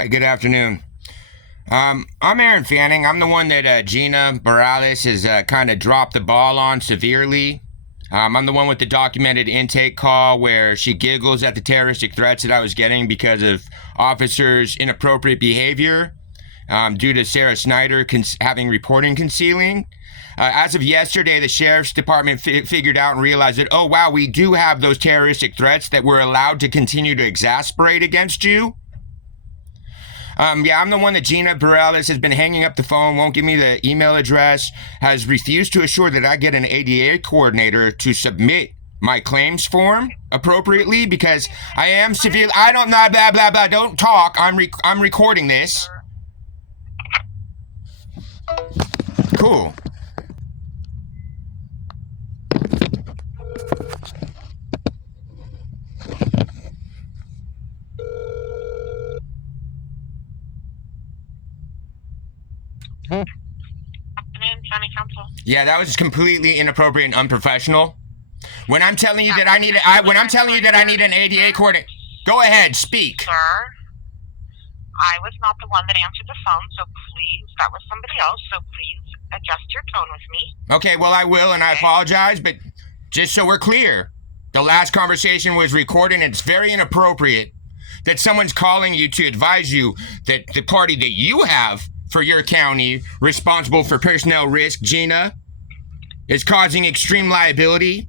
Hi, good afternoon. I'm Aaron Fanning. I'm the one that Gina Morales has kind of dropped the ball on severely. I'm the one with the documented intake call where she giggles at the terroristic threats that I was getting because of officers' inappropriate behavior due to Sarah Snyder having reporting concealing. As of yesterday, the sheriff's department figured out and realized that, oh, wow, we do have those terroristic threats that we're allowed to continue to exasperate against you. I'm the one that Gina Morales has been hanging up the phone, won't give me the email address, has refused to assure that I get an ADA coordinator to submit my claims form appropriately because I am severely, I don't know, blah, blah, blah, don't talk. I'm recording this. Cool. Afternoon, County Council. Yeah, that was completely inappropriate and unprofessional. When I'm telling you that I need an ADA coordinator, go ahead, speak. Sir, I was not the one that answered the phone, so please, that was somebody else, so please adjust your tone with me. Okay, well, I will, and I apologize, but just so we're clear, the last conversation was recorded, and it's very inappropriate that someone's calling you to advise you that the party that you have for your county responsible for personnel risk, Gina, is causing extreme liability.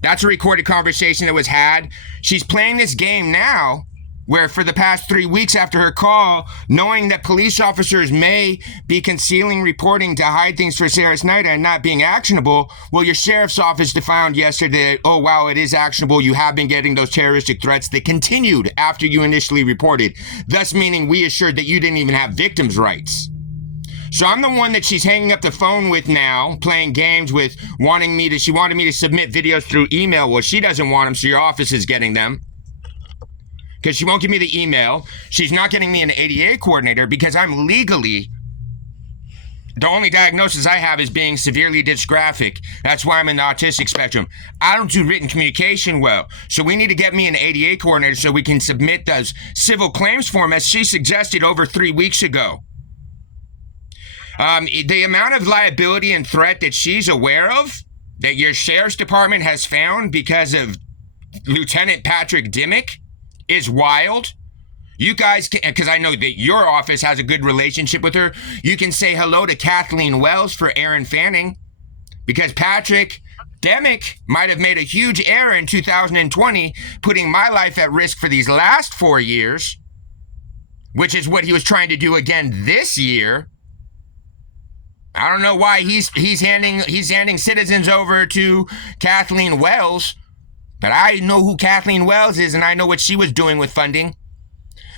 That's a recorded conversation that was had. She's playing this game now where for the past 3 weeks after her call, knowing that police officers may be concealing reporting to hide things for Sarah Snyder and not being actionable, well, your sheriff's office found yesterday, oh, wow, it is actionable. You have been getting those terroristic threats that continued after you initially reported, thus meaning we assured that you didn't even have victims' rights. So I'm the one that she's hanging up the phone with now, playing games with, she wanted me to submit videos through email. Well, she doesn't want them, so your office is getting them. Because she won't give me the email. She's not getting me an ADA coordinator because I'm legally, the only diagnosis I have is being severely dysgraphic. That's why I'm in the autistic spectrum. I don't do written communication well. So we need to get me an ADA coordinator so we can submit those civil claims form as she suggested over 3 weeks ago. The amount of liability and threat that she's aware of, that your sheriff's department has found because of Lieutenant Patrick Dimmick, is wild. You guys can, because I know that your office has a good relationship with her, you can say hello to Kathleen Wells for Aaron Fanning, because Patrick Dimmick might have made a huge error in 2020, putting my life at risk for these last 4 years, which is what he was trying to do again this year. I don't know why he's handing citizens over to Kathleen Wells, but I know who Kathleen Wells is and I know what she was doing with funding.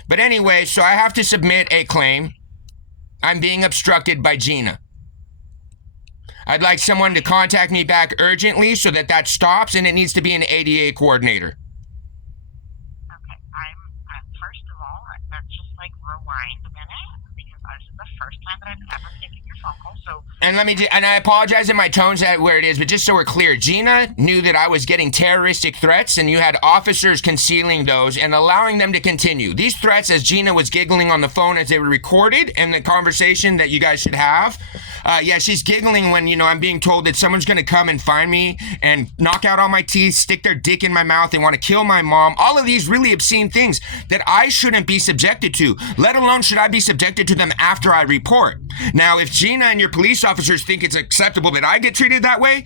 But anyway, so I have to submit a claim. I'm being obstructed by Gina. I'd like someone to contact me back urgently so that stops, and it needs to be an ADA coordinator. Okay, I'm first of all, let's just rewind a minute because this is the first time that I've ever taken your phone call, so. And I apologize if my tone's at where it is, but just so we're clear, Gina knew that I was getting terroristic threats and you had officers concealing those and allowing them to continue. These threats, as Gina was giggling on the phone as they were recorded in the conversation that you guys should have, she's giggling when, I'm being told that someone's going to come and find me and knock out all my teeth, stick their dick in my mouth, they want to kill my mom, all of these really obscene things that I shouldn't be subjected to, let alone should I be subjected to them after I report. Now, if Gina and your police officers think it's acceptable that I get treated that way,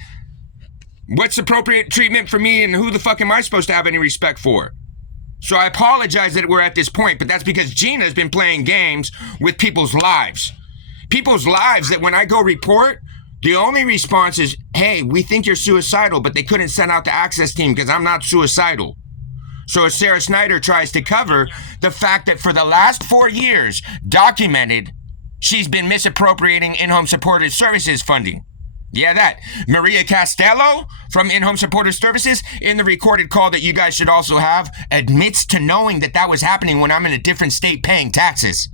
what's appropriate treatment for me and who the fuck am I supposed to have any respect for? So I apologize that we're at this point, but that's because Gina's been playing games with people's lives. People's lives that when I go report, the only response is, hey, we think you're suicidal, but they couldn't send out the access team because I'm not suicidal. So as Sarah Snyder tries to cover the fact that for the last 4 years, documented, she's been misappropriating in-home supportive services funding. Yeah, that. Maria Castello from In-Home Supportive Services, in the recorded call that you guys should also have, admits to knowing that was happening when I'm in a different state paying taxes.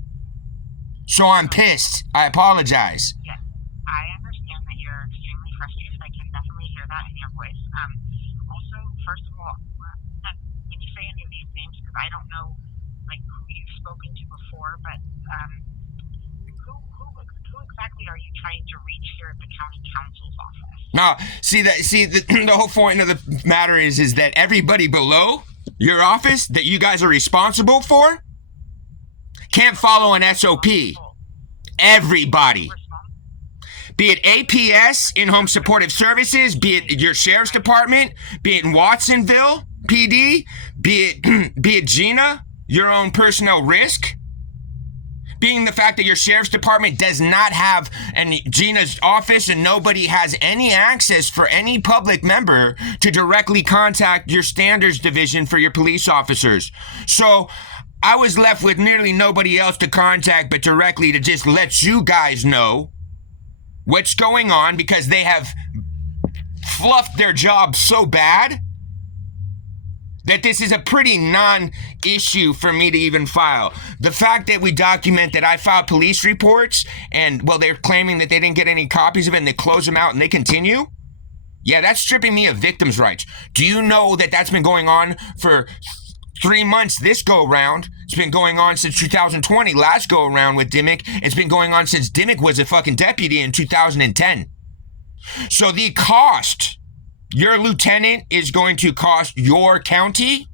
So I'm pissed. I apologize. Yes, I understand that you're extremely frustrated. I can definitely hear that in your voice. Also, first of all, when you say any of these names, because I don't know trying to reach here at the county counsel's office. No, the whole point of the matter is that everybody below your office that you guys are responsible for can't follow an SOP. Everybody. Be it APS, in-home supportive services, be it your sheriff's department, be it in Watsonville PD, be it Gina, your own personnel risk, being the fact that your sheriff's department does not have Gina's office and nobody has any access for any public member to directly contact your standards division for your police officers. So I was left with nearly nobody else to contact but directly to just let you guys know what's going on, because they have fluffed their job so bad that this is a pretty non-issue for me to even file. The fact that we document that I filed police reports and, well, they're claiming that they didn't get any copies of it and they close them out and they continue. Yeah, that's stripping me of victims' rights. Do you know that that's been going on for 3 months this go-around? It's been going on since 2020, last go-around with Dimmick. It's been going on since Dimmick was a fucking deputy in 2010. So the cost your lieutenant is going to cost your county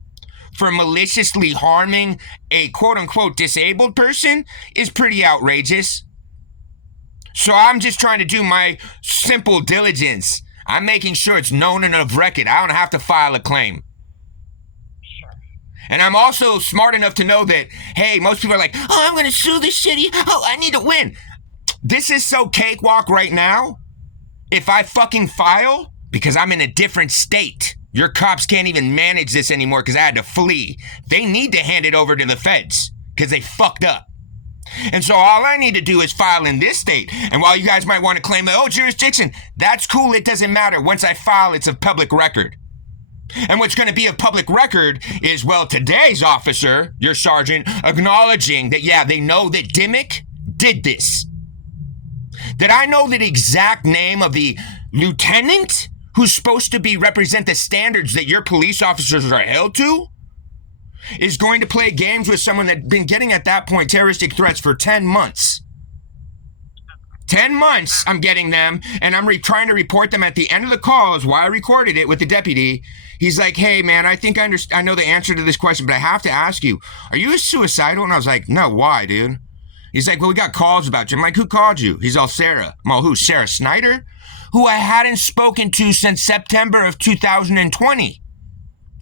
for maliciously harming a quote-unquote disabled person is pretty outrageous. So I'm just trying to do my simple diligence. I'm making sure it's known and of record. I don't have to file a claim. And I'm also smart enough to know that, hey, most people are like, oh, I'm going to sue the city. Oh, I need to win. This is so cakewalk right now. If I fucking file, because I'm in a different state, your cops can't even manage this anymore because I had to flee. They need to hand it over to the feds because they fucked up. And so all I need to do is file in this state. And while you guys might want to claim, oh, jurisdiction, that's cool. It doesn't matter. Once I file, it's of public record. And what's going to be a public record is, well, today's officer, your sergeant, acknowledging that, yeah, they know that Dimmick did this. That I know the exact name of the lieutenant who's supposed to represent the standards that your police officers are held to is going to play games with someone that's been getting, at that point, terroristic threats for 10 months. 10 months I'm getting them, and I'm trying to report them at the end of the call is why I recorded it with the deputy. He's like, hey, man, I think I know the answer to this question, but I have to ask you, are you suicidal? And I was like, no, why, dude? He's like, well, we got calls about you. I'm like, who called you? He's all, Sarah. I'm all, who, Sarah Snyder? Who I hadn't spoken to since September of 2020.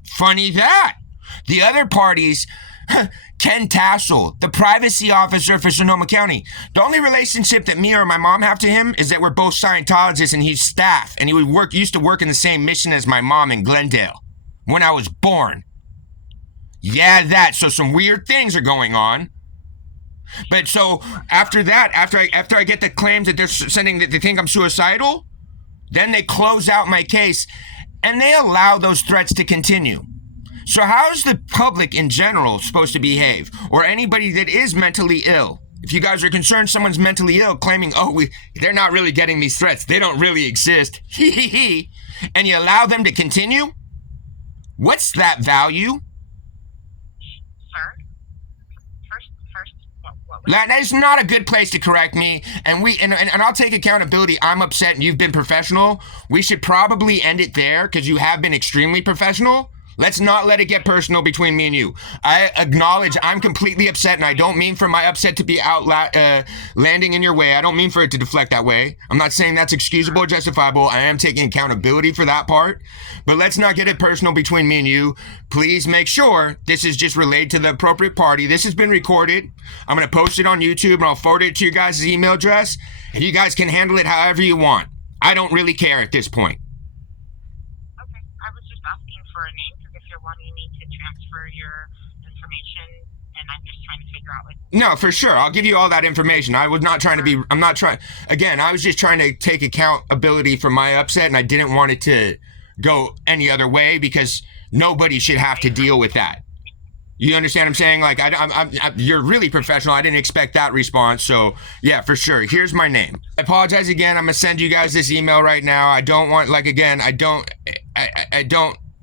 Funny that. The other parties, Ken Tassel, the privacy officer for Sonoma County. The only relationship that me or my mom have to him is that we're both Scientologists and he's staff. And he used to work in the same mission as my mom in Glendale when I was born. Yeah, that. So some weird things are going on. But so after that, after I get the claims that they're sending that they think I'm suicidal, then they close out my case and they allow those threats to continue. So how is the public in general supposed to behave? Or anybody that is mentally ill? If you guys are concerned someone's mentally ill, claiming, oh, they're not really getting these threats. They don't really exist. And you allow them to continue? What's that value? Sir? First, what That is not a good place to correct me. And I'll take accountability. I'm upset and you've been professional. We should probably end it there because you have been extremely professional. Let's not let it get personal between me and you. I acknowledge I'm completely upset, and I don't mean for my upset to be landing in your way. I don't mean for it to deflect that way. I'm not saying that's excusable or justifiable. I am taking accountability for that part. But let's not get it personal between me and you. Please make sure this is just relayed to the appropriate party. This has been recorded. I'm going to post it on YouTube, and I'll forward it to your guys' email address, and you guys can handle it however you want. I don't really care at this point. Okay, I was just asking for a name. You're wanting me to transfer your information, and I'm just trying to figure out No, for sure. I'll give you all that information. I was not trying to be, I'm not trying, again, I was just trying to take accountability for my upset, and I didn't want it to go any other way because nobody should have to deal with that. You understand what I'm saying? Like, you're really professional. I didn't expect that response. So, yeah, for sure. Here's my name. I apologize again. I'm going to send you guys this email right now. I don't want, like, again, I don't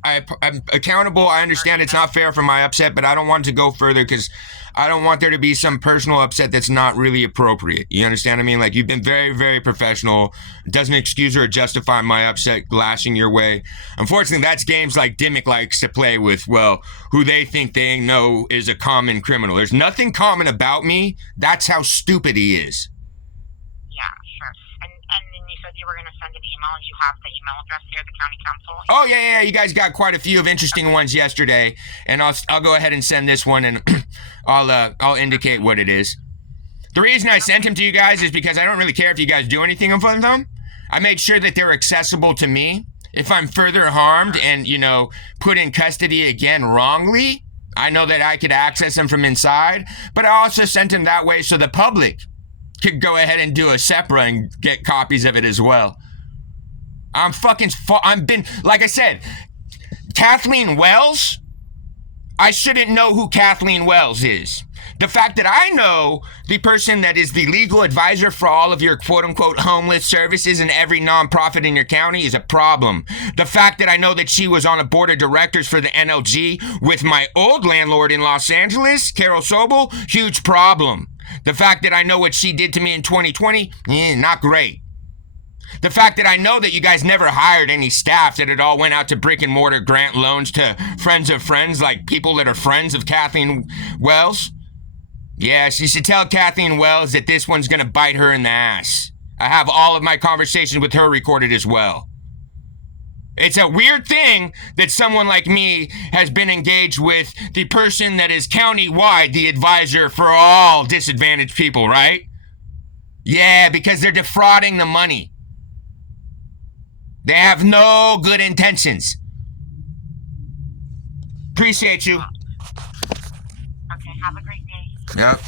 I'm accountable. I understand it's not fair for my upset, but I don't want to go further because I don't want there to be some personal upset that's not really appropriate. You understand what I mean? Like, you've been very, very professional. Doesn't excuse or justify my upset lashing your way. Unfortunately, that's games like Dimmick likes to play with, well, who they think they know is a common criminal. There's nothing common about me. That's how stupid he is. Yeah, sure. And then you said you were going to send an email. You have the email address here, the county council? Oh, yeah. You guys got quite a few of interesting ones yesterday, and I'll go ahead and send this one, and I'll indicate what it is. The reason I sent them to you guys is because I don't really care if you guys do anything with them. I made sure that they're accessible to me. If I'm further harmed and, put in custody again wrongly, I know that I could access them from inside, but I also sent them that way so the public could go ahead and do a SEPRA and get copies of it as well. Like I said, Kathleen Wells, I shouldn't know who Kathleen Wells is. The fact that I know the person that is the legal advisor for all of your quote-unquote homeless services in every nonprofit in your county is a problem. The fact that I know that she was on a board of directors for the NLG with my old landlord in Los Angeles, Carol Sobel, huge problem. The fact that I know what she did to me in 2020, not great. The fact that I know that you guys never hired any staff, that it all went out to brick and mortar grant loans to friends of friends, like people that are friends of Kathleen Wells. Yes, you should tell Kathleen Wells that this one's gonna bite her in the ass. I have all of my conversations with her recorded as well. It's a weird thing that someone like me has been engaged with the person that is county-wide the advisor for all disadvantaged people, right? Yeah, because they're defrauding the money. They have no good intentions. Appreciate you. Okay, have a great day. Yep.